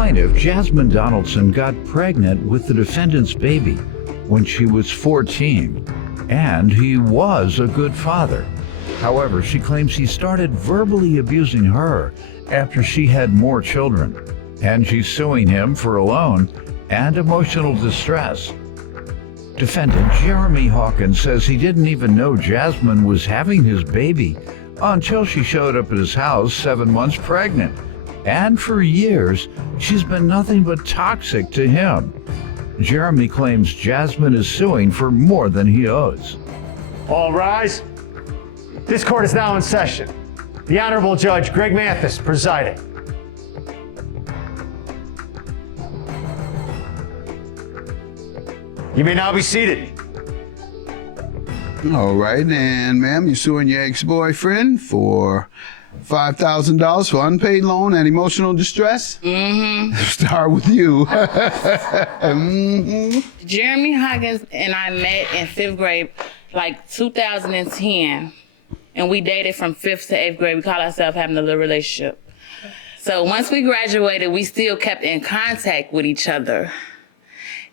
plaintiff, Jasmine Donaldson, got pregnant with the defendant's baby when she was 14, and he was a good father. However, she claims he started verbally abusing her after she had more children, and she's suing him for a loan and emotional distress. Defendant Jeremy Hawkins says he didn't even know Jasmine was having his baby until she showed up at his house 7 months pregnant. And for years, she's been nothing but toxic to him. Jeremy claims Jasmine is suing for more than he owes. All rise. This court is now in session. The Honorable Judge Greg Mathis presiding. You may now be seated. All right, and ma'am, you're suing your ex-boyfriend for $5,000 for unpaid loan and emotional distress? Mm-hmm. Start with you. Jeremy Hawkins and I met in 5th grade, like 2010. And we dated from 5th to 8th grade. We call ourselves having a little relationship. So once we graduated, we still kept in contact with each other.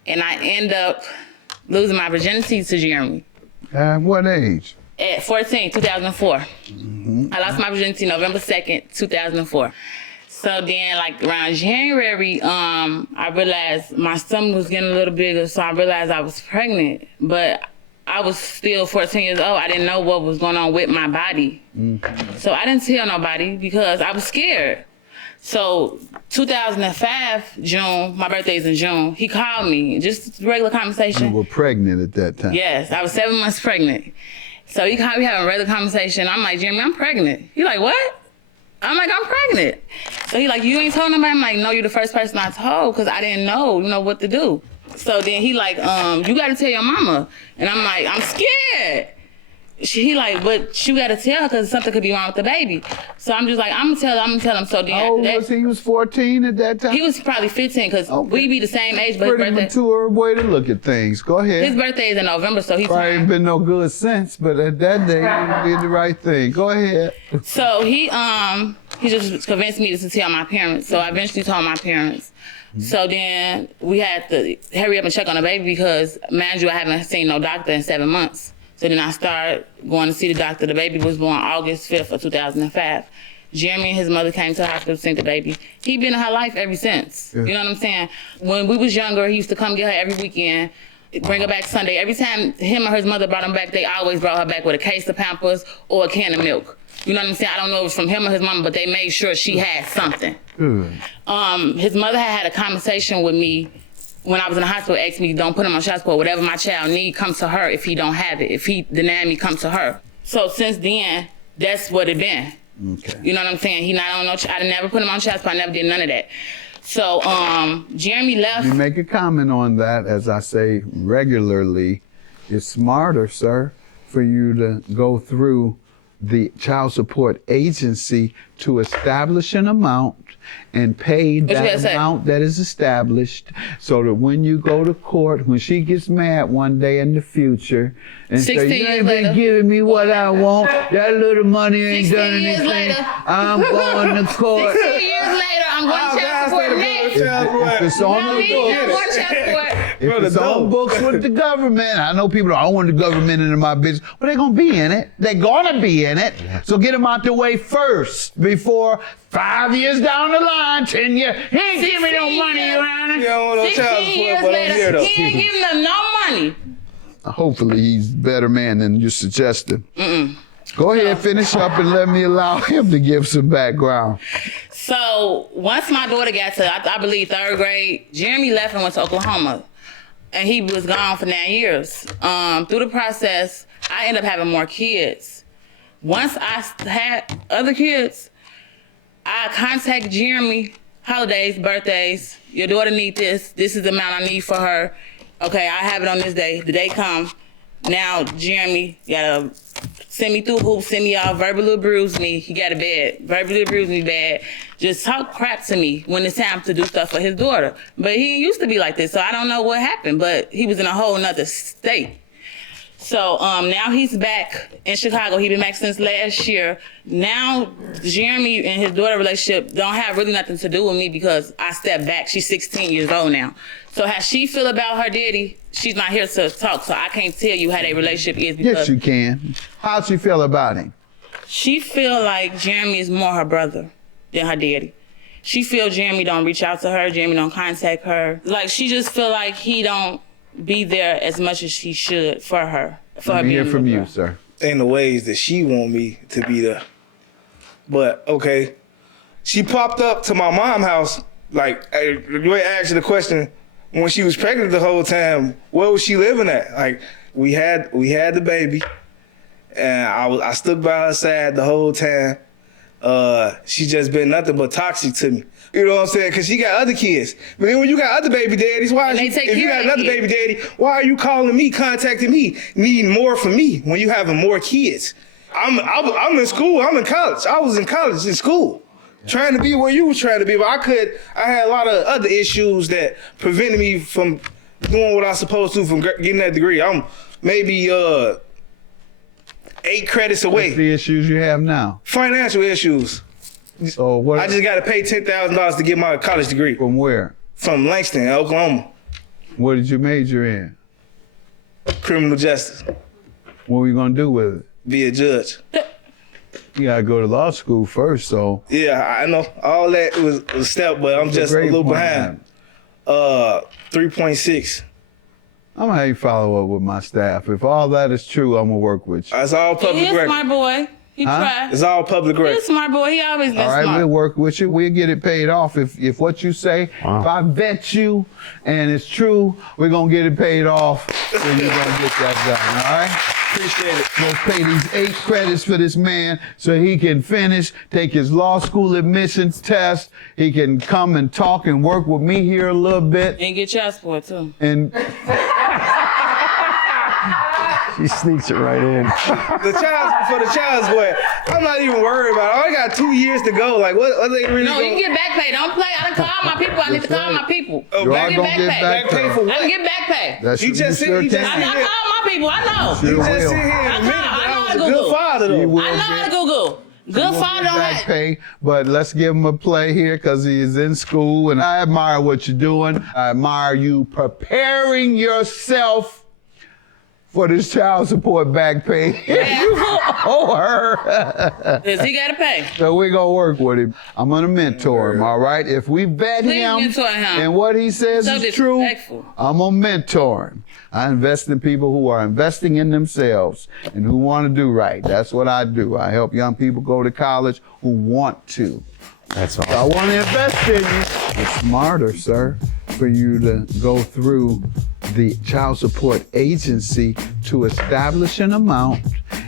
And I end up losing my virginity to Jeremy. At what age? At 14, 2004. Mm-hmm. I lost my virginity November 2nd, 2004. So then, like, around January, I realized my stomach was getting a little bigger, so I realized I was pregnant. But I was still 14 years old. I didn't know what was going on with my body. Mm-hmm. So I didn't tell nobody because I was scared. So 2005, June, my birthday's in June, he called me, just a regular conversation. You were pregnant at that time? Yes, I was 7 months pregnant. So he called me having a regular conversation. I'm like, Jeremy, I'm pregnant. He like, what? I'm like, I'm pregnant. So he like, you ain't told nobody? I'm like, no, you're the first person I told because I didn't know, what to do. So then he like, you got to tell your mama. And I'm like, I'm scared. He like, but you got to tell her because something could be wrong with the baby. So I'm just like, I'm going to tell him. So then how old was he? He was 14 at that time? He was probably 15 because we be the same age. But pretty his birthday, mature way to look at things. Go ahead. His birthday is in November, so he's probably ain't been no good since, but at that day, he did the right thing. Go ahead. So he just convinced me to tell my parents. So I eventually told my parents. Mm-hmm. So then we had to hurry up and check on the baby because, mind you, I haven't seen no doctor in 7 months. So then I started going to see the doctor. The baby was born August 5th of 2005. Jeremy and his mother came to the hospital to see the baby. He been in her life ever since. Yeah. You know what I'm saying? When we was younger, he used to come get her every weekend, bring her back Sunday. Every time him or his mother brought him back, they always brought her back with a case of Pampers or a can of milk. You know what I'm saying? I don't know if it was from him or his mama, but they made sure she had something. His mother had a conversation with me when I was in the hospital, asked me, don't put him on child support. Whatever my child need comes to her if he don't have it. If he deny me, comes to her. So since then, that's what it been. Okay. You know what I'm saying? He not on no I never put him on child support. I never did none of that. So Jeremy left. You make a comment on that, as I say regularly. It's smarter, sir, for you to go through the child support agency to establish an amount and pay that amount that is established so that when you go to court, when she gets mad one day in the future and say, you ain't been giving me what I want, that little money ain't done anything, I'm going to court. 16 years later, I'm going to child support next. If it's on if it's on books with the government, I know people don't want the government into my business, but they're going to be in it. They're going to be in it. So get them out the way first before 5 years down the line, 10 years. He ain't giving me no money around it. 16 years later, he ain't giving them no money. Hopefully he's a better man than you suggested. Go ahead, finish up and let me allow him to give some background. So once my daughter got to, I believe, 3rd grade, Jeremy left and went to Oklahoma. And he was gone for 9 years. Through the process, I ended up having more kids. Once I had other kids, I contacted Jeremy, holidays, birthdays, your daughter needs this. This is the amount I need for her. Okay, I have it on this day. The day come. Now Jeremy gotta send me through hoops, send me out, verbally abuse me. He got a bad, verbally abuse me bad. Just talk crap to me when it's time to do stuff for his daughter. But he used to be like this, so I don't know what happened, but he was in a whole nother state. So now he's back in Chicago. He's been back since last year. Now Jeremy and his daughter relationship don't have really nothing to do with me because I stepped back. She's 16 years old now. So how she feel about her daddy, she's not here to talk. So I can't tell you how their relationship is. Because Yes, you can. How'd she feel about him? she feel like Jeremy is more her brother than her daddy. She feel Jeremy don't reach out to her. Jeremy don't contact her. Like she just feel like he don't be there as much as he should for her. For Let her me being hear from with you, her. sir. In the ways that she want me to be there. But okay, she popped up to my mom's house. Like, you asked the question when she was pregnant the whole time. Where was she living at? Like, we had the baby, and I stuck by her side the whole time. She just been nothing but toxic to me. You know what I'm saying? Because she got other kids. But then when you got other baby daddies, why? And they take If you care got of the another kids. baby daddy, why are you calling me, contacting me, needing more from me when you having more kids? I'm in school. I'm in college. I was in college, in school, trying to be where you was trying to be. But I had a lot of other issues that prevented me from doing what I was supposed to, from getting that degree. I'm maybe 8 credits away. What's the issues you have now? Financial issues. So what? I just got to pay $10,000 to get my college degree From where? from Langston, Oklahoma. What did you major in? Criminal justice. What were you gonna do with it? Be a judge. You gotta go to law school first, so. Yeah, I know. All that was a step, but I'm just a grade little point behind. 3.6. I'm gonna have you follow up with my staff. If all that is true, I'm gonna work with you. It's all He public is record. smart boy. He tried. It's all public He's a record. smart boy. He always been All right, smart. we'll work with you. We'll get it paid off. If what you say, if I vet you and it's true, we're gonna get it paid off. And you're gonna get that done. All right. Appreciate it. Let's pay these 8 credits for this man so he can finish, take his law school admissions test. He can come and talk and work with me here a little bit. And get child support too. And She sneaks it right in. For the child's support, I'm not even worried about it. I only got 2 years to go. Like, what are they really No, you going can get back pay. Don't play. I done called my people. I need to call my people. you I are get gonna back get pay. back pay for pay. I can what? get back pay. That's You what just said- sure you just can. I called my people. I know. Sure You just will. sit here and admit that I I know was how a to good Google. father, You though. will I know how to get- Google. Good We'll father get don't back have. pay, but let's give him a play here because he is in school, and I admire what you're doing. I admire you preparing yourself for this child support back pay. Yeah. You owe her. Cause he gotta pay. So we're gonna work with him. I'm gonna mentor him, all right? If we vet Please him mentor him. and what he says So is true, disrespectful. I'm gonna mentor him. I invest in people who are investing in themselves and who want to do right. That's what I do. I help young people go to college who want to. That's I all. want to invest in you. It's smarter, sir, for you to go through the child support agency to establish an amount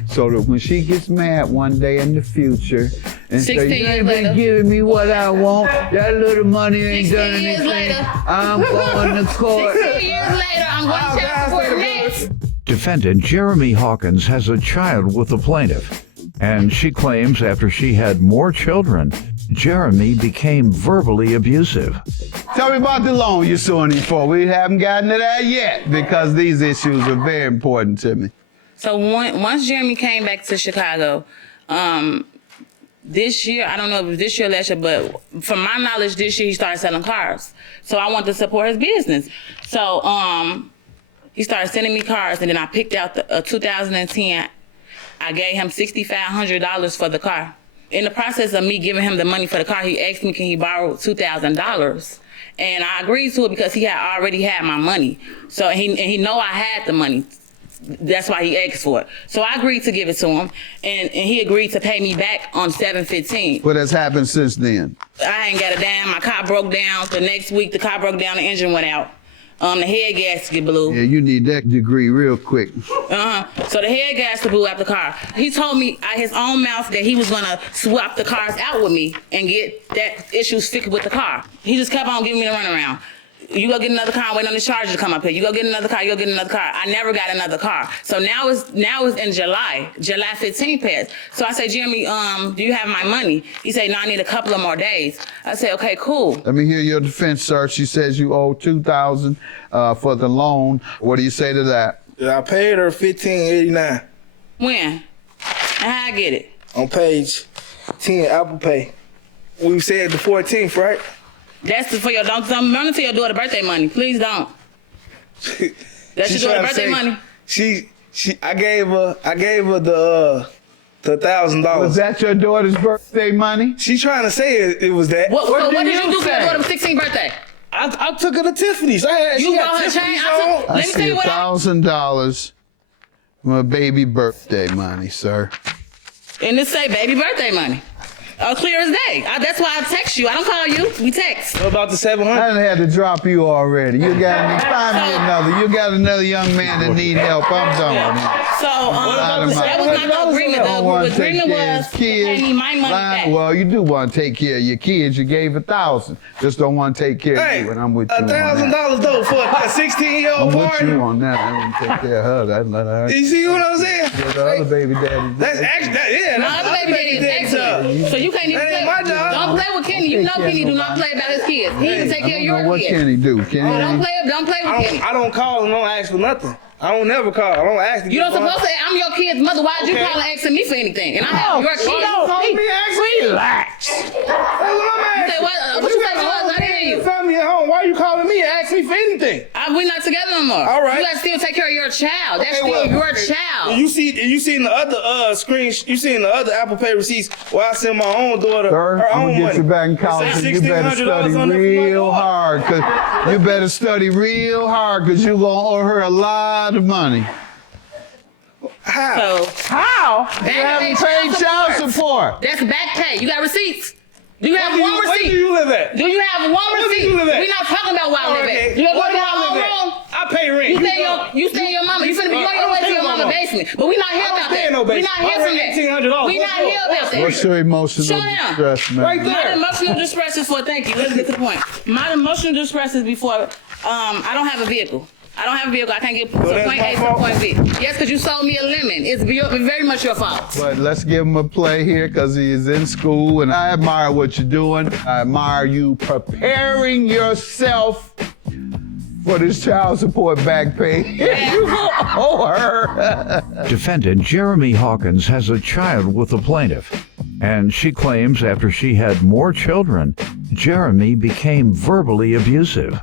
so that when she gets mad one day in the future and say, 16 you years ain't been later. giving me what I want, that little money ain't 16 done years anything, later. I'm going to court. 16 years later, I'm going to child support next. Defendant Jeremy Hawkins has a child with the plaintiff, and she claims after she had more children, Jeremy became verbally abusive. Tell me about the loan you're suing him for. We haven't gotten to that yet because these issues are very important to me. So once Jeremy came back to Chicago, this year, I don't know if it was this year or last year, but from my knowledge, this year he started selling cars. So I wanted to support his business. So he started sending me cars, and then I picked out the 2010. I gave him $6,500 for the car. In the process of me giving him the money for the car, he asked me, can he borrow $2,000? And I agreed to it because he had already had my money. So he know I had the money. That's why he asked for it. So I agreed to give it to him, and he agreed to pay me back on 7/15. What has happened since then? I ain't got a dime. My car broke down. The next week, the car broke down. The engine went out. The head gasket blew. Yeah, you need that degree real quick. So the head gasket blew out the car. He told me out his own mouth that he was gonna swap the cars out with me and get that issues fixed with the car. He just kept on giving me the runaround. You go get another car, wait on the charger to come up here. You go get another car, you go get another car. I never got another car. So now it's in July 15th passed. So I said, Jeremy, do you have my money? He said, no, I need a couple of more days. I said, okay, cool. Let me hear your defense, sir. She says you owe $2,000 for the loan. What do you say to that? I paid her $15.89 When? And how I get it? on page 10, Apple Pay. We said the 14th, right? That's for your don't run into your daughter birthday money. Please don't. That's She your daughter tryna birthday say- money. I gave her the $1,000. Was that your daughter's birthday money? She trying to say it was that. What What did did you you do for your say? daughter's 16th birthday? I took her to Tiffany's. She You got bought her Tiffany's chain? on. I Let me tell see you what I- $1,000 my baby birthday money, sir. And it say baby birthday money. Clear as day. That's why I text you. I don't call you. We text. What about the I 700? done had to drop you already. You got find me another. You got another young man that need help. I'm done with him. So Out of my- that was not the agreement. don't want The to take agreement care of was his to pay me my money back. Well, you do want to take care of your kids. You gave 1,000. Just don't want to take care Hey, of you. And I'm with you on that. $1,000 though for a 16-year-old I'm with party. you on that. I wouldn't take care of her. I'd let her. You see what I'm saying? Yeah, the other baby daddy. That's actually My that's other baby daddy is excellent. So you can't even That ain't play. my job. Don't play with Kenny. You know Kenny do not play about his kids. He can take I care of don't know your what kids. Kenny do. Kenny, Don't play with Kenny. I don't call and don't ask for nothing. I don't never call. I don't ask to You get don't money. supposed to say, I'm your kid's mother. Why did you Okay. call and asking me for anything? And I have your kids. Call me asking. relax. That's what I'm asking. say what? What you say, George? I didn't hear you. Family at home. Why are you calling me and asking me for anything? We're not together no more. All right. You gotta still take care of your child. That's Okay, still well, your okay. child. You seen the other screen? You seen the other Apple Pay receipts where I send my own daughter Sir, her I'm own gonna get money. you back in college, It and say you better $1,600 study on there for my real daughter. hard. Cause you better study real hard, cause you gonna owe her a lot of money. How? So How? You Back haven't pay paid child child support. that's back pay. You got receipts. Do you have one Where do receipt? you live at? Do you have one Where do receipt? you live at? We're not talking about where I live Okay. at. You go Where to do your I own live at? room. I pay rent. You stay in your mama. You finna be on your way to your mama basement. But we not here I don't about stay that. in no We basement. not here I from rent that. $1,800. We not here about that. What's your emotional Show him. distress, man? Right there. My emotional distress is for, thank you, let's get to the point. My emotional distress is before, I don't have a vehicle. I don't have a vehicle. I can't get from that's point my A to fault? point B. Yes, because you sold me a lemon. It's very much your fault. But let's give him a play here because he is in school and I admire what you're doing. I admire you preparing yourself for this child support back pay. You owe her. Defendant Jeremy Hawkins has a child with the plaintiff, and she claims after she had more children, Jeremy became verbally abusive.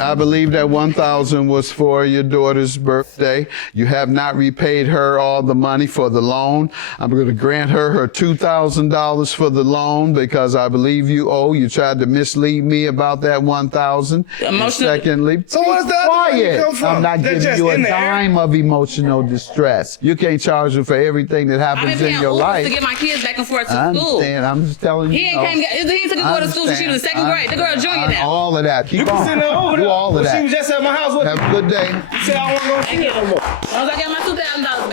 I believe that $1,000 was for your daughter's birthday. You have not repaid her all the money for the loan. I'm going to grant her $2,000 for the loan because I believe you owe. You tried to mislead me about that $1,000. And Emotional- secondly, So where's the other money quiet. come from? I'm not That's giving just you a in the air? dime of emotional distress. You can't charge her for everything that I've been happens in paying your Ubers life. to get my kids back and forth to I school. understand. I'm just telling you. He ain't came. He took his daughter to school since she was in second grade. The girl junior now. All of that. Keep You can on. send her over Do there. all of But that. She was just at my house with Have a good day. She said I wasn't going to see her no more. As long as I got my $2,000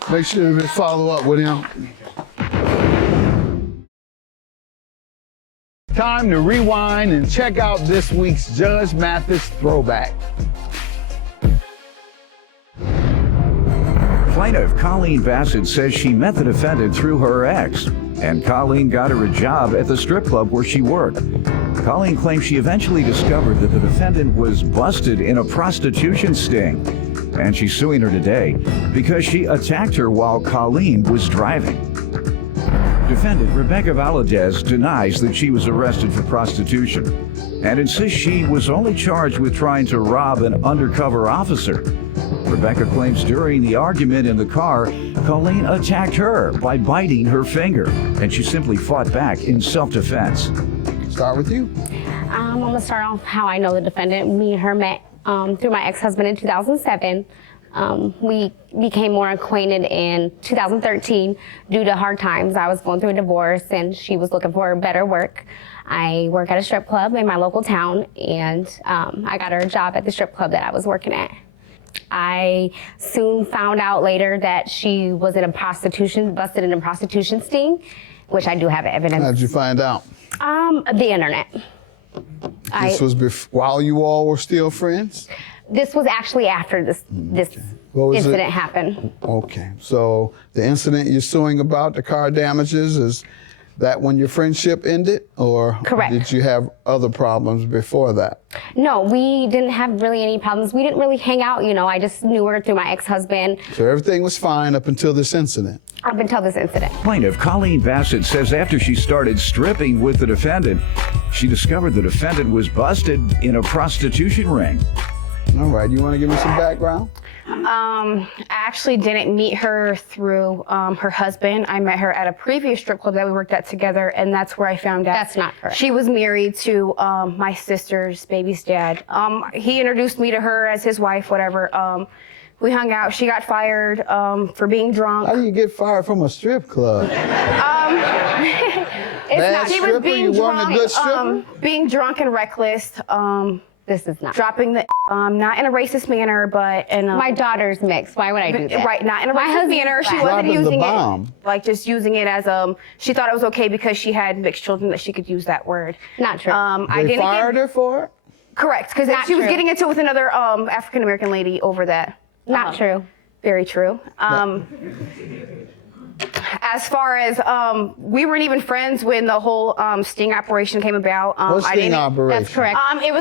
back. Make sure to follow up with him. Time to rewind and check out this week's Judge Mathis Throwback. Plaintiff Colleen Bassett says she met the defendant through her ex, and Colleen got her a job at the strip club where she worked. Colleen claims she eventually discovered that the defendant was busted in a prostitution sting, and she's suing her today because she attacked her while Colleen was driving. Defendant Rebecca Valadez denies that she was arrested for prostitution and insists she was only charged with trying to rob an undercover officer. Rebecca claims during the argument in the car, Colleen attacked her by biting her finger, and she simply fought back in self-defense. Start with you. I'm gonna start off how I know the defendant. Me and her met through my ex-husband in 2007. We became more acquainted in 2013 due to hard times. I was going through a divorce and she was looking for better work. I work at a strip club in my local town, and I got her a job at the strip club that I was working at. I soon found out later that she was in a busted in a prostitution sting, which I do have evidence. How'd you find out? The internet. This was while you all were still friends? This was actually after this What was it? incident happened. Okay, so the incident you're suing about, the car damages, is that when your friendship ended, or Correct. did you have other problems before that? No, we didn't have really any problems. We didn't really hang out, you know. I just knew her through my ex-husband So everything was fine up until this incident. up until this incident. Plaintiff Colleen Bassett says after she started stripping with the defendant, she discovered the defendant was busted in a prostitution ring. All right, you want to give me some background? I actually didn't meet her through her husband. I met her at a previous strip club that we worked at together, and that's where I found out. That's not correct. She was married to my sister's baby's dad. He introduced me to her as his wife, whatever. We hung out. She got fired for being drunk. How do you get fired from a strip club? It's Bad not. She was stripper? being You drunk. weren't a good stripper? Being drunk and reckless. This is not. Dropping the not in a racist manner, but in a, My daughter's mixed. Why would I do that? Right, not in a My racist husband's manner. She black. wasn't Dropping the using bomb. it like just using it as she thought it was okay because she had mixed children that she could use that word. Not true. I They didn't fired her for it? correct because Not she was true. getting into it with another African American lady over that. Not true. Very true. As far as we weren't even friends when the whole sting operation came about. What I sting didn't. operation? That's correct. It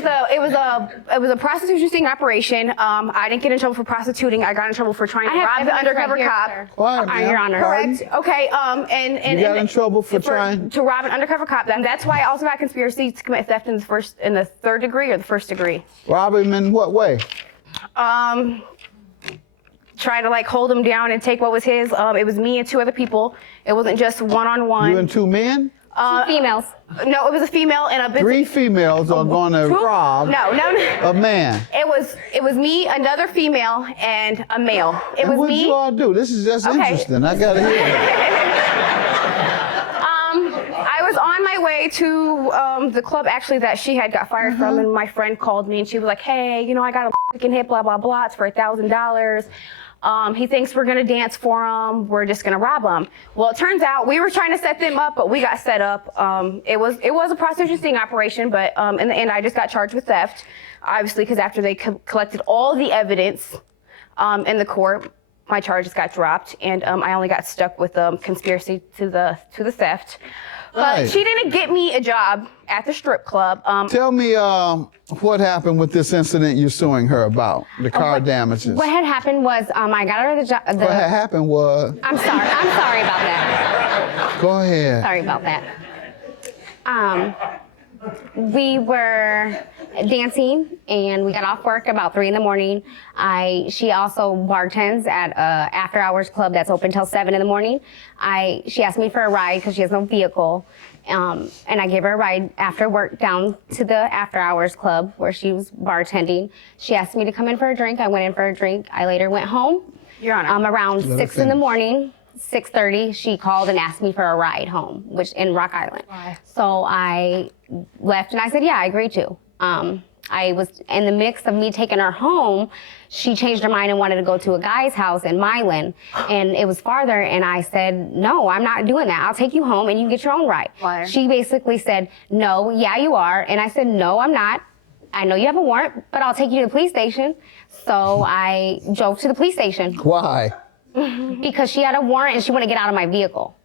was a prostitution sting operation. I didn't get in trouble for prostituting. I got in trouble for trying to I have rob the evidence undercover right here, cop. sir. Quiet, ma'am. Your Honor. Pardon? Correct. Okay. And You got in trouble for trying- to rob an undercover cop. And that's why I also got conspiracy to commit theft in the third degree or the first degree. Rob him in what way? Try to like hold him down and take what was his. It was me and two other people. It wasn't just one-on-one. You and two men? Two females. No, it was a female and a business. 3 females are going to Two- rob No. a man. It was me, another female, and a male. It And was what'd me. you all do? This is just Okay. interesting. I got to hear it. I was on my way to the club actually that she had got fired from, and my friend called me and she was like, "Hey, you know, I got a fucking hit, blah blah blah. It's for $1,000. He thinks we're gonna dance for him. We're just gonna rob him." Well, it turns out we were trying to set them up, but we got set up. It was a prostitution sting operation, but in the end, I just got charged with theft, obviously, because after they collected all the evidence in the court, my charges got dropped, and I only got stuck with conspiracy to the theft. But Right. she didn't get me a job at the strip club. Tell me what happened with this incident you're suing her about, the car damages. What had happened was I got her the job. What had happened was, I'm sorry about that. go ahead. Sorry about that. We were dancing and we got off work about 3 a.m. She also bartends at a after hours club that's open till 7 a.m. She asked me for a ride because she has no vehicle. And I gave her a ride after work down to the after hours club where she was bartending. She asked me to come in for a drink. I went in for a drink. I later went home. Your Honor. Around Let her 6 in the finish. morning. 6:30, she called and asked me for a ride home, which in Rock Island. Why? So I left and I said, yeah, I agree to. I was in the mix of me taking her home. She changed her mind and wanted to go to a guy's house in Milan, and it was farther. And I said, no, I'm not doing that. I'll take you home and you get your own ride. Why? She basically said, no, yeah, you are. And I said, no, I'm not. I know you have a warrant, but I'll take you to the police station. So I drove to the police station Why? because she had a warrant and she wanted to get out of my vehicle.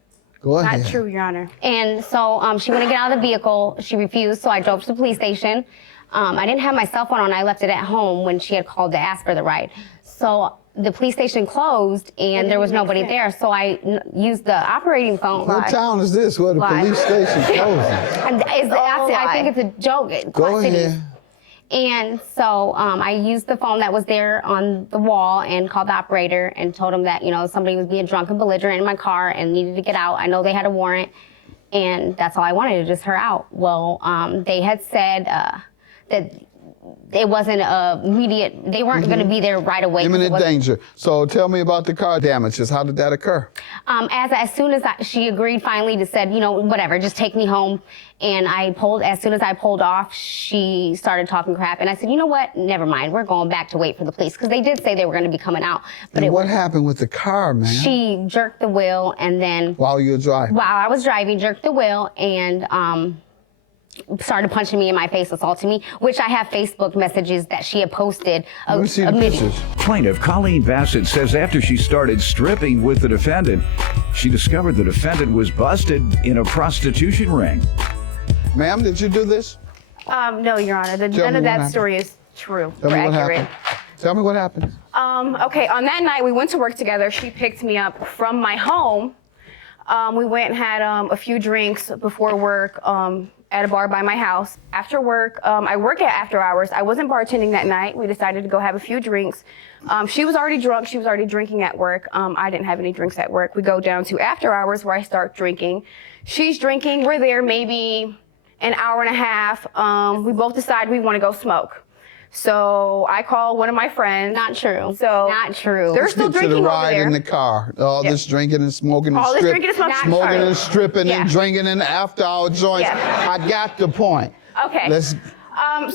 Go ahead. Not true, Your Honor. And so she wouldn't get out of the vehicle. She refused, so I drove to the police station. I didn't have my cell phone on. I left it at home when she had called to ask for the ride. So the police station closed, and there was nobody there. So I used the operating phone. What town is this where the Lie. police station closes? I think it's a joke. Go Cities. ahead. And so I used the phone that was there on the wall and called the operator and told him that, somebody was being drunk and belligerent in my car and needed to get out. I know they had a warrant, and that's all I wanted, just her out. Well, they had said that it wasn't immediate. They weren't going to be there right away. 'cause it Imminent wasn't- danger. So tell me about the car damages. How did that occur? As soon as she agreed finally to said, whatever, just take me home. And as soon as I pulled off, she started talking crap. And I said, you know what? Never mind. We're going back to wait for the police. Because they did say they were going to be coming out. But And what happened with the car, man? she jerked the wheel and then While you were driving? while I was driving, jerked the wheel and started punching me in my face, assaulting me, which I have Facebook messages that she had posted. Let me see the pictures. Plaintiff Colleen Bassett says after she started stripping with the defendant, she discovered the defendant was busted in a prostitution ring. Ma'am, did you do this? No, Your Honor. None me of what that happened. story is true Tell or me what accurate. happened. Tell me what happened. Okay, on that night, we went to work together. She picked me up from my home. We went and had a few drinks before work at a bar by my house. After work, I work at after hours. I wasn't bartending that night. We decided to go have a few drinks. She was already drunk. She was already drinking at work. I didn't have any drinks at work. We go down to after hours where I start drinking. She's drinking. We're there maybe an hour and a half. We both decide we want to go smoke. So I call one of my friends. Not true. So Not true. They're still Get to drinking the over ride there. in the car. All this drinking and smoking and All this stripping. drinking and smoking. Smoking Sorry. and stripping Yeah. and drinking in the after-hour joints. Yeah. I got the point. Okay. Let's.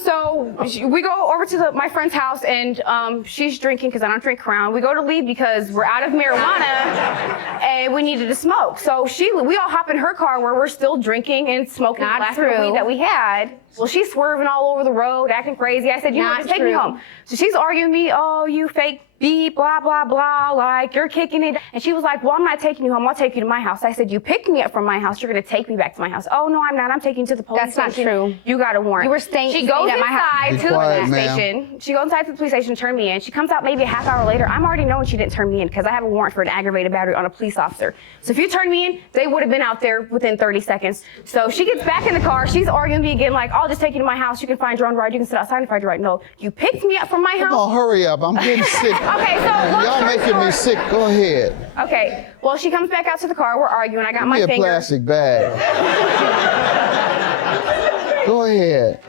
So we go over to my friend's house, and she's drinking because I don't drink Crown. We go to leave because we're out of marijuana and we needed to smoke. So we all hop in her car where we're still drinking and smoking Not the last bit of true. weed that we had. Well, she's swerving all over the road, acting crazy. I said, Not just take me true. home. So she's arguing with me, oh, you fake beep, blah, blah, blah, like you're kicking it. And she was like, well, I'm not taking you home. I'll take you to my house. I said, you picked me up from my house. You're going to take me back to my house. Oh, no, I'm not. I'm taking you to the police That's not station. true. You got a warrant. You were staying- She staying goes at my house. inside Be to the quiet, police ma'am. station. She goes inside to the police station, turn me in. She comes out maybe a half hour later. I'm already knowing she didn't turn me in because I have a warrant for an aggravated battery on a police officer. So if you turn me in, they would have been out there within 30 seconds. So she gets back in the car. She's arguing with me again, like, I'll just take you to my house. You can find your own ride. You can sit outside and find your ride. No, you picked me up from my house. Come on, hurry up. I'm getting sick. Okay, so long Y'all story making me short- sick. Go ahead. Okay, well, she comes back out to the car. We're arguing. I got Give my me a finger. plastic bag. Go ahead.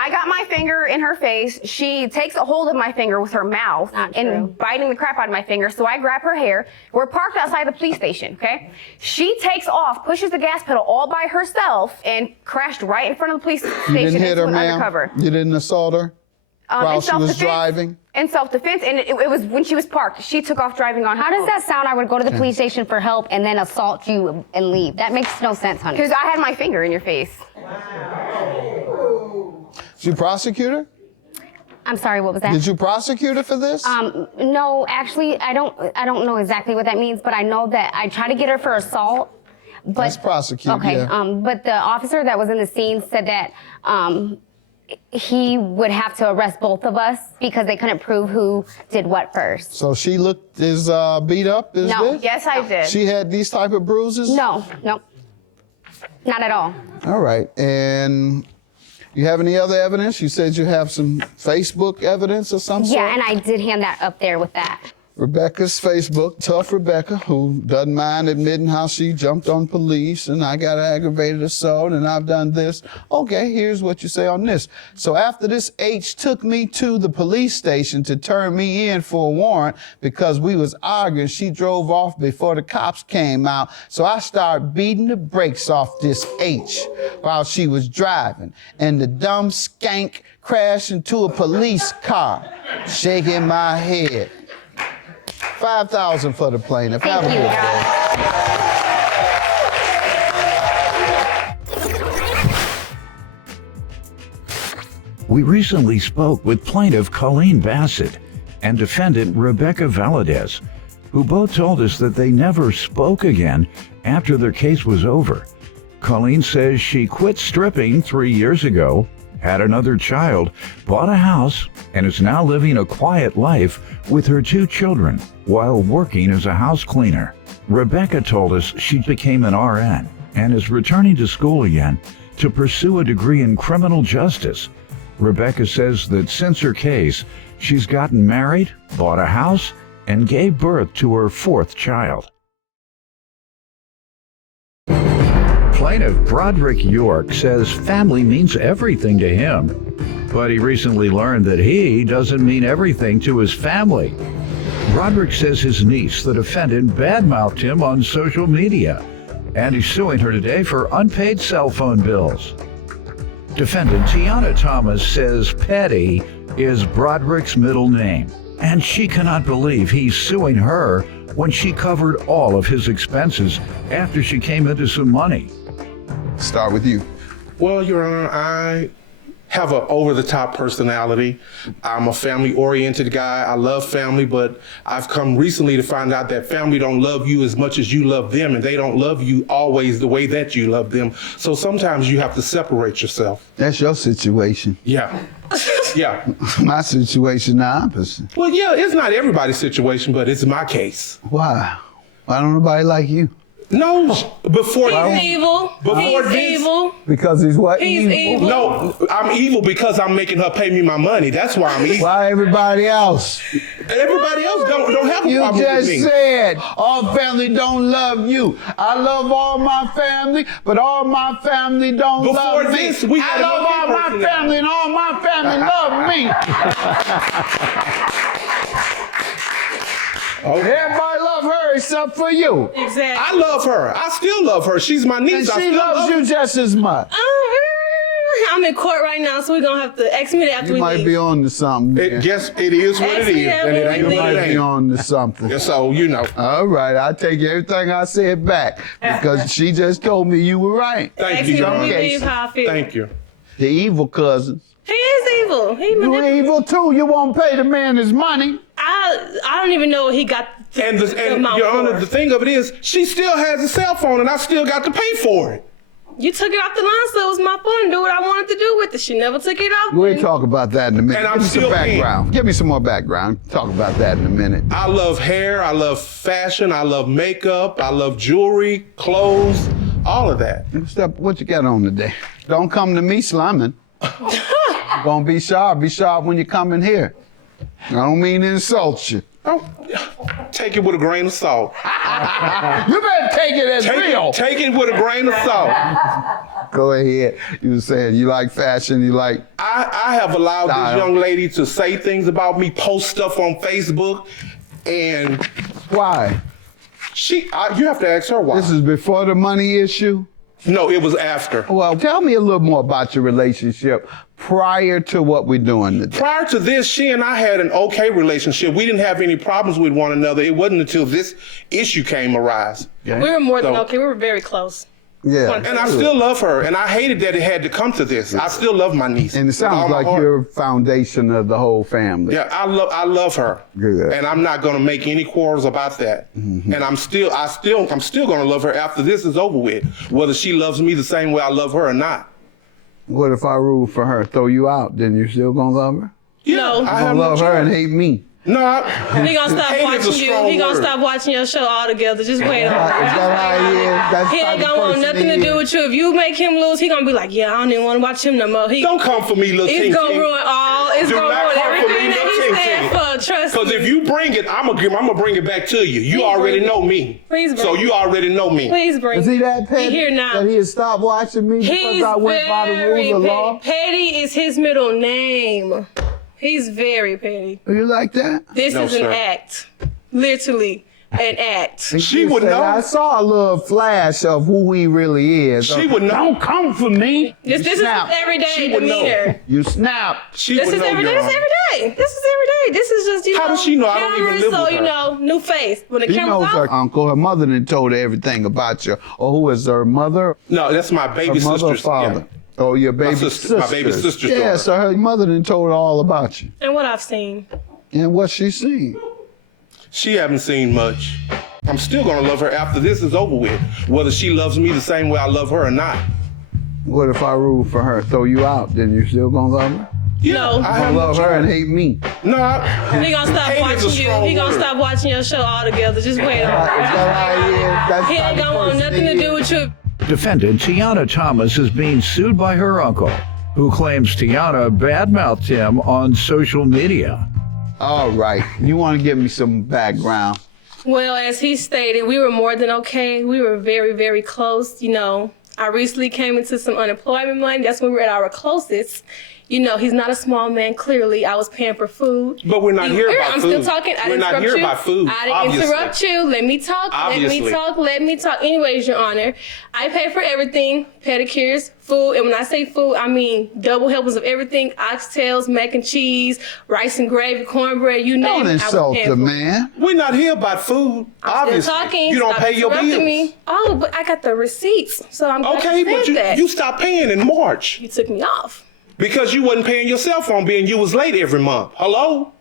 I got my finger in her face. She takes a hold of my finger with her mouth Not true. and biting the crap out of my finger. So I grab her hair. We're parked outside the police station, okay? She takes off, pushes the gas pedal all by herself, and crashed right in front of the police You station didn't hit into her, an ma'am? undercover. You didn't assault her while In she was self-defense- driving? In self-defense, and it was when she was parked. She took off driving on her How does own. that sound? I would go to the police station for help and then assault you and leave. That makes no sense, honey. Because I had my finger in your face. Did you prosecute her? I'm sorry, what was that? Did you prosecute her for this? No, actually, I don't know exactly what that means, but I know that I tried to get her for assault. But, That's prosecute, Okay, yeah. but the officer that was in the scene said that he would have to arrest both of us because they couldn't prove who did what first. So she looked as beat up as No. this? Yes, I did. She had these type of bruises? No, not at all. All right. And you have any other evidence? You said you have some Facebook evidence or some sort? Yeah, and I did hand that up there with that. Rebecca's Facebook, tough Rebecca, who doesn't mind admitting how she jumped on police and I got aggravated assault and I've done this. Okay, here's what you say on this. So after this H took me to the police station to turn me in for a warrant because we was arguing, she drove off before the cops came out. So I started beating the brakes off this H while she was driving. And the dumb skank crashed into a police car, shaking my head. 5,000 for the plaintiff. Thank Have a you, good day. guys. We recently spoke with plaintiff Colleen Bassett and defendant Rebecca Valadez, who both told us that they never spoke again after their case was over. Colleen says she quit stripping 3 years ago, had another child, bought a house, and is now living a quiet life with her 2 children while working as a house cleaner. Rebecca told us she became an RN and is returning to school again to pursue a degree in criminal justice. Rebecca says that since her case, she's gotten married, bought a house, and gave birth to her 4th child. Plaintiff Broderick York says family means everything to him, but he recently learned that he doesn't mean everything to his family. Broderick says his niece, the defendant, badmouthed him on social media, and he's suing her today for unpaid cell phone bills. Defendant Tiana Thomas says Petty is Broderick's middle name, and she cannot believe he's suing her when she covered all of his expenses after she came into some money. Start with you. Well, Your Honor, I have an over-the-top personality. I'm a family-oriented guy. I love family, but I've come recently to find out that family don't love you as much as you love them, and they don't love you always the way that you love them. So sometimes you have to separate yourself. That's your situation. Yeah. Yeah. My situation, the opposite. Well, yeah, it's not everybody's situation, but it's my case. Why? Why don't nobody like you? No, before He's evil. Before He's this- evil. Because he's what? He's evil. No, I'm evil because I'm making her pay me my money. That's why I'm evil. Why everybody else? Everybody else don't have a You problem with just me. said all family don't love you. I love all my family, but all my family don't Before love this, me. we I had love one all my person family, and all my family love me. Everybody love her except for you. Exactly. I love her. I still love her. She's my And niece. I she still loves love you her. just as much. I'm in court right now, so we're gonna have to ask me that after You we might leave. be on to something. It is what it Actually, is, yeah, and it we ain't You leave. what it might be ain't. on to something. So you know. All right, I take everything I said back because she just told me you were right. Thank Ask you, me Your when we Honor. leave how I feel. Thank you. The evil cousins. He is evil. He You manipulates. evil too. You won't pay the man his money. I don't even know what he got. And amount Your Honor, for. the thing of it is, she still has a cell phone, and I still got to pay for it. You took it off the line, so it was my phone to do what I wanted to do with it. She never took it off. We'll talk about that in a minute. And I'm Give me some still background. Give me some more background. Talk about that in a minute. I love hair. I love fashion. I love makeup. I love jewelry, clothes, all of that. Step, what you got on today? Don't come to me slumming. You're gonna be sharp. Be sharp when you come in here. I don't mean to insult you. Oh, take it with a grain of salt. You better take it as real. Take it with a grain of salt. Go ahead. You were saying you like fashion. You like. I have allowed Style. this young lady to say things about me, post stuff on Facebook, and Why? you have to ask her why. This is before the money issue. No, it was after. Well, tell me a little more about your relationship prior to what we're doing today. Prior to this, she and I had an okay relationship. We didn't have any problems with one another. It wasn't until this issue came arise. We were more than So- okay. We were very close. Yeah. And I still love her, and I hated that it had to come to this. I still love my niece. And it with all sounds my like heart. you're foundation of the whole family. Yeah, I love her. Good. And I'm not gonna make any quarrels about that. Mm-hmm. And I'm still gonna love her after this is over with, whether she loves me the same way I love her or not. What if I rule for her, throw you out? Then you're still gonna love her? Yeah, No. I Gonna have love no her and choice. hate me. No, He gonna stop hate is a watching you. strong He gonna word. stop watching your show altogether. Just wait on Is that how he is? That's He the ain't type gonna of want person nothing he to do is. with you. If you make him lose, he gonna be like, yeah, I don't even want to watch him no more. Don't come for me, little It's ting gonna ting. ruin all. It's Do gonna not ruin come for me, everything little that he ting stands ting. for. Trust Because me. if you bring it, I'm gonna bring it back to you. You already know me. Please bring So it. you already know me. Please bring. Is he that petty? He here now. That he'll stop watching me because He's I went by the very rules of petty. law? Petty is his middle name. He's very petty. Are you like that? This No, is sir. an act. Literally, an act. She would said, know. I saw a little flash of who he really is. She would know. Don't come for me. This is his snap. everyday She would know. demeanor. You snap. She This would is know, every day. Your This is Honor. every day. This is every day. This is just, you know. How does she know? I don't even cameras, live so, with you her. know, new face. When the He camera's knows off, her uncle. Her mother didn't told her everything about you. Or who is her mother? No, that's my Her baby mother or sister's. father? Yeah. Oh, your baby sister- my baby sister's Yeah, daughter. so her mother didn't told her all about you. and what I've seen. And what she seen. She haven't seen much. I'm still gonna love her after this is over with, whether she loves me the same way I love her or not. What if I rule for her, throw you out? Then you still gonna love her? Yeah, No. I I have love no her choice. and hate me. No, He gonna stop hate is a watching you. strong He gonna word. stop watching your show altogether. Just wait on Is that how he is? That's He the type ain't of gonna want person nothing he to do is. with you. Defendant Tiana Thomas is being sued by her uncle, who claims Tiana badmouthed him on social media. All right. You want to give me some background? Well, as he stated, we were more than okay. We were very, very close. You know, I recently came into some unemployment money. That's when we were at our closest. You know, he's not a small man, clearly. I was paying for food. But we're not here about I'm food. still talking. I We're didn't not interrupt here you. about food, I didn't obviously. interrupt you. Let me talk. Obviously. Let me talk. Anyways, Your Honor, I pay for everything, pedicures, food. And when I say food, I mean double helpings of everything, oxtails, mac and cheese, rice and gravy, cornbread, you name Don't it. I was insult paying the for it. man. We're not here about food. Obviously, Still talking. you don't Stop pay your bills. interrupting me. Oh, but I got the receipts, so I'm glad Okay, you but said that. you stopped paying in March You took me off. because you wasn't paying your cell phone bill and you was late every month. Hello?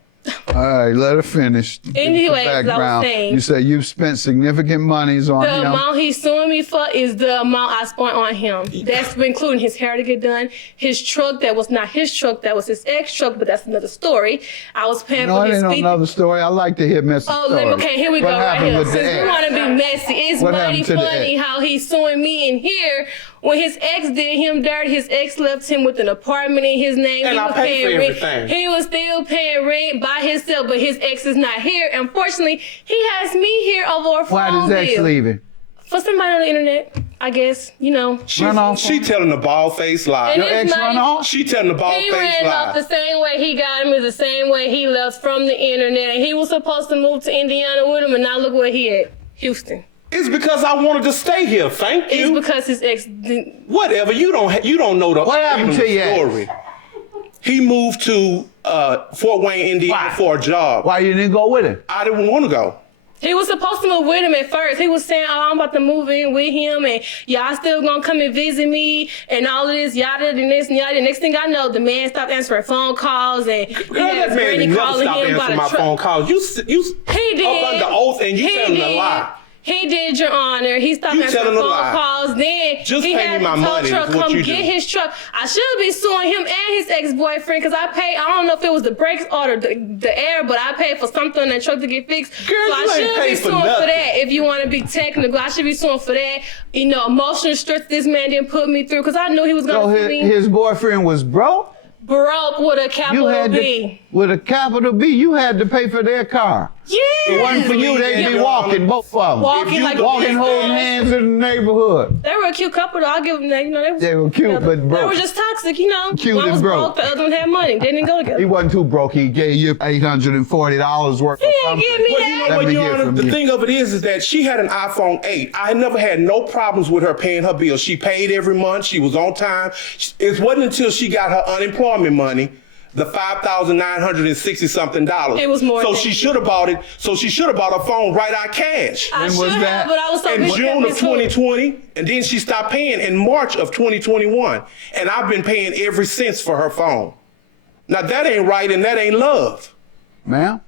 All right, let her finish. Give us the Anyways, I was background. saying- You said you've spent significant monies on The him. amount he's suing me for is the amount I spent on him. That's including his hair to get done, his truck that was not his truck, that was his ex truck, but that's another story. I was paying No, for it his ain't speed. another story. I like to hear Mess's Oh, story. okay, here we What go right happened here. with the Since we ex? want to be messy, it's What mighty happened to the funny ex? how he's suing me in here. When his ex did him dirty, his ex left him with an apartment in his name. And he I was paid for paying rent. everything. He was still paying rent by himself, but his ex is not here. Unfortunately, he has me here over a phone Why does ex bill. leave him? For somebody on the internet, I guess, you know. Run off She on- telling the bald-faced lie. And Your it's ex not- run off? She telling the He bald-faced ran off the lie. same way he got him is the same way he left from the internet. And he was supposed to move to Indiana with him, and now look where he at. Houston. It's because I wanted to stay here. Thank It's you. because his ex didn't. Whatever. You don't know the What happened even to the your ex? story. He moved to Fort Wayne, Indiana Why? for a job. Why you didn't go with him? I didn't want to go. He was supposed to move with him at first. He was saying, "Oh, I'm about to move in with him, and y'all still gonna come and visit me, and all of this, yada, and this, and yada." The next thing I know, the man stopped answering phone calls, and Girl, that man didn't never stop answering my phone calls. You He did. up under oath and you He telling a did. lie. He did, Your Honor. He stopped You answering telling a phone lie. calls. Then Just he pay had me my the tow money truck is what come you get do. his truck. I should be suing him and his ex-boyfriend because I paid. I don't know if it was the brakes or the air, but I paid for something on that truck to get fixed. Girl, so you I ain't should be paid for suing for nothing. that. If you want to be technical, I should be suing for that. You know, emotional stress this man didn't put me through because I knew he was So gonna sue me. his boyfriend was broke? Broke with a You capital had B. to, with a capital B, you had to pay for their car. Yeah. It wasn't for you, they'd be walking, both of them. Walking like Walking, a holding hands in the neighborhood. They were a cute couple, though. I'll give them that. You know, They were cute, but They broke. were just toxic, you know. Cute one and was broke. the other one had money. They didn't go together. He wasn't too broke. He gave you $840 worth of He didn't something. give me But you know that. Let what, me Your hear Honor? from The you. thing of it is that she had an iPhone 8. I never had no problems with her paying her bills. She paid every month. She was on time. It wasn't until she got her unemployment money, the $5,960 something. It was more So than- she should have bought it. So she should have bought a phone right out cash. I When should was have, that? but I was so In busy June with of it, too. 2020, and then she stopped paying in March of 2021. And I've been paying ever since for her phone. Now that ain't right and that ain't love. Ma'am?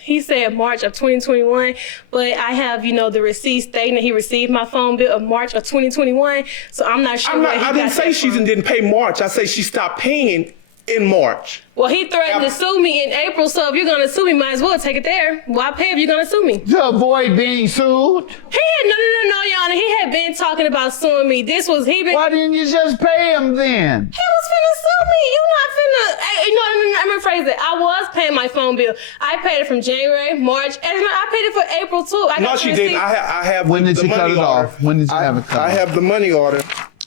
He said March of 2021, but I have, you know, the receipt stating that he received my phone bill of March of 2021. So I'm not sure. where he I didn't got say that she from. didn't pay March. I say she stopped paying in March. Well, he threatened to sue me in April. So if you're gonna sue me, might as well take it there. Why pay if you're gonna sue me? To avoid being sued? He had no, Your Honor. He had been talking about suing me. He been. Why didn't you just pay him then? He was finna sue me. You not finna. No, I'm gonna phrase it. I was paying my phone bill. I paid it from January, March, and I paid it for April too. I No, got she the didn't. receipt. I have When did the you cut money it order. off? When did you have it cut I off? have the money order.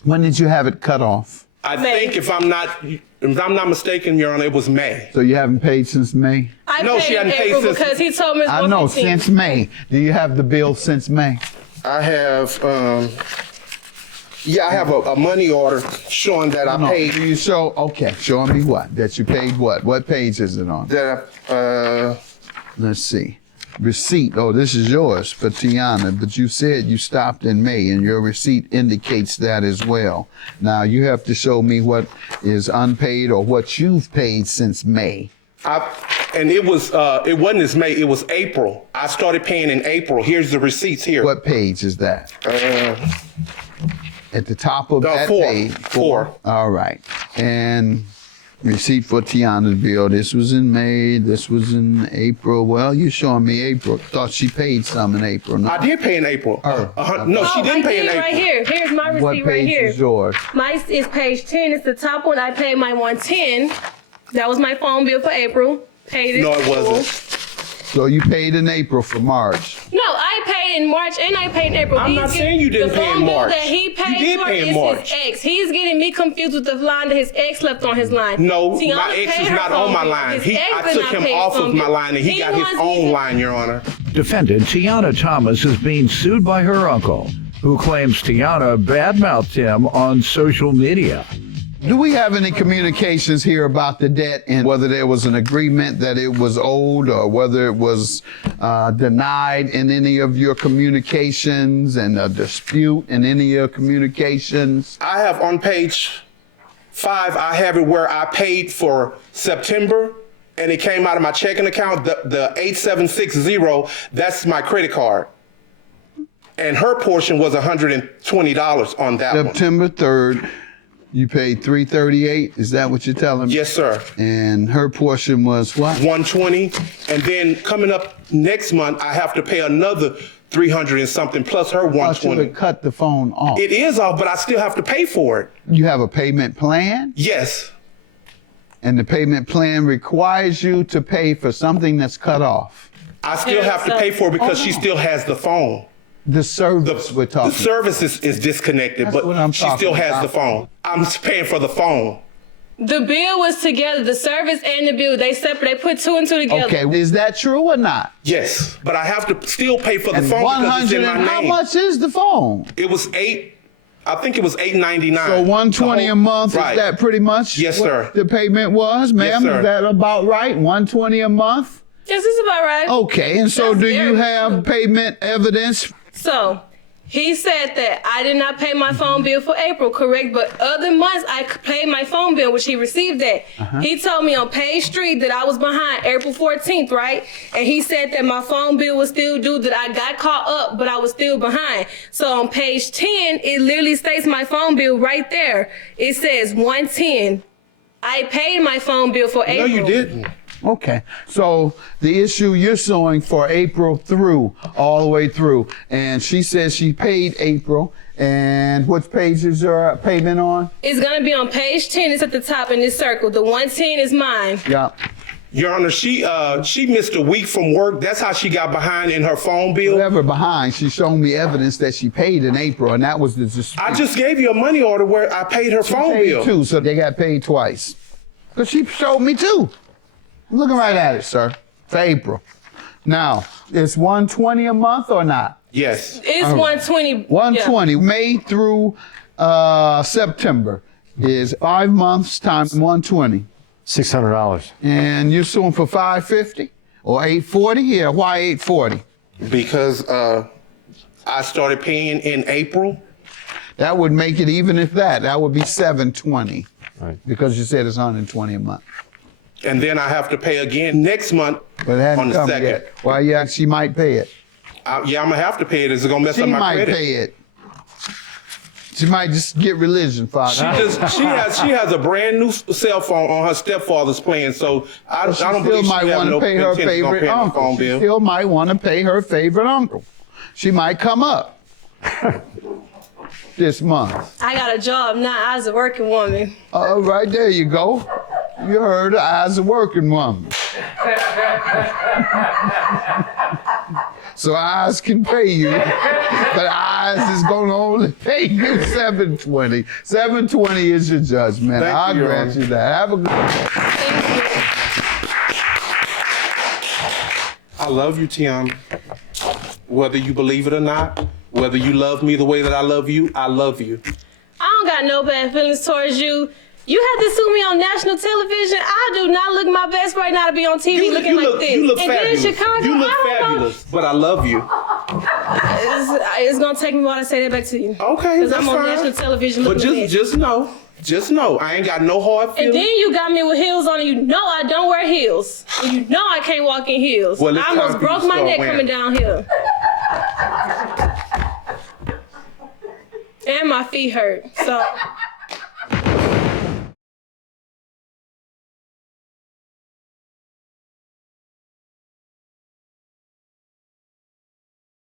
When did you have it cut off? I May. think if I'm not mistaken, Your Honor, it was May. So you haven't paid since May? I No, paid she hadn't in paid April since- because he told me it's I know, 115. since May. Do you have the bill since May? I have I have a money order showing that I No. paid. Do you show? Okay, showing me what? That you paid what? What page is it on? That Let's see. Receipt. Oh, this is yours for Tiana, but you said you stopped in May, and your receipt indicates that as well. Now you have to show me what is unpaid or what you've paid since May. and it wasn't as May, it was April. I started paying in April. Here's the receipts here. What page is that? At the top of that four. page. Four. All right. And receipt for Tiana's bill. This was in May. This was in April. Well, you're showing me April. Thought she paid some in April. No. I did pay in April. No, she Oh, didn't I pay in did April. right here. Here's my receipt What right page here. is yours? Mine is page 10. It's the top one. I paid my 110. That was my phone bill for April. Paid it. No, it wasn't. So you paid in April for March. No, I paid paid in March and I paid in April. I'm not saying you didn't pay in March. The phone bill that he You paid did for pay in is March. his ex. He's getting me confused with the line that his ex left on his line. No, Tiana my ex paid is her not phone on my bill. line. His ex I did took not him pay off phone of my bill. line, and he got his wants own me- line, Your Honor. Defendant Tiana Thomas is being sued by her uncle, who claims Tiana badmouthed him on social media. Do we have any communications here about the debt and whether there was an agreement that it was owed or whether it was denied in any of your communications and a dispute in any of your communications? I have on page 5, I have it where I paid for September, and it came out of my checking account, the 8760, that's my credit card. And her portion was $120 on that one. September 3rd, you paid $338. Is that what you're telling me? Yes, sir. And her portion was what? $120, and then coming up next month, I have to pay another $300 and something plus her I thought you $120. had cut the phone off. It is off, but I still have to pay for it. You have a payment plan? Yes. And the payment plan requires you to pay for something that's cut off. I still have to pay for it because she still has the phone. The service we're talking The service is disconnected, That's what I'm but she still talking has about. the phone. I'm paying for the phone. The bill was together. The service and the bill, they separate. They put 2 and 2 together. Okay, is that true or not? Yes, but I have to still pay for the And phone because it's in 100 my and how name. much is the phone? It was I think it was $8.99. So $120 a month, Right. is that pretty much Yes, what sir. the payment was, ma'am? Yes, sir. Is that about right? $120 a month? Yes, this is about right. Okay, and so That's do you very have true. payment evidence? So he said that I did not pay my phone bill for April, correct? But other months I paid my phone bill, which he received that. He told me on page 3 that I was behind April 14th, right? And he said that my phone bill was still due, that I got caught up, but I was still behind. So on page 10, it literally states my phone bill right there. It says 110. I paid my phone bill for No, April. you didn't. Okay, so the issue you're suing for April through, all the way through, and she says she paid April, and what page is your payment on? It's gonna be on page 10. It's at the top in this circle. The 110 is mine. Yeah. Your Honor, she missed a week from work. That's how she got behind in her phone bill. Whatever behind, she showed me evidence that she paid in April, and that was the dispute. I just gave you a money order where I paid her phone paid bill. too, so they got paid twice. Because she showed me too. I'm looking right at it, sir, for April. Now, it's $120 a month or not? Yes. It's 120. 120, May through September is 5 months times 120. $600. And you're suing for $550 or $840? Yeah, why $840? Because I started paying in April. That would make it, even if that would be $720. Right. Because you said it's $120 a month. And then I have to pay again next month But it hadn't on the come 2nd. yet. Well, yeah, she might pay it. Yeah, I'm gonna have to pay it. Is it gonna mess She up my might credit? pay it. She might just get religion, Father. She has a brand new cell phone on her stepfather's plan, so I She don't still believe might she have want to no pay her intention on favorite paying the uncle. phone She bill. still might want to pay her favorite uncle. She might come up this month. I got a job now. I was a working woman. Right there you go. You heard her, as a working woman. So Eyes can pay you, but Eyes is going to only pay you $720. $720 is your judgment. Thank I'll you, Your grant Honor. you that. Have a good day. I love you, Tiana. Whether you believe it or not, whether you love me the way that I love you, I love you. I don't got no bad feelings towards you. You had to sue me on national television. I do not look my best right now to be on TV looking like this. You look and fabulous. then Chicago, You look I don't fabulous, but I love you. know. It's gonna take me a while to say that back to you. Okay, Because that's I'm on fine. national television But looking like this. just know, I ain't got no hard And feelings. then you got me with heels on, and you know I don't wear heels. And you know I can't walk in heels. Well, it's I time almost for you broke to my start neck wearing coming them. down here. And my feet hurt. So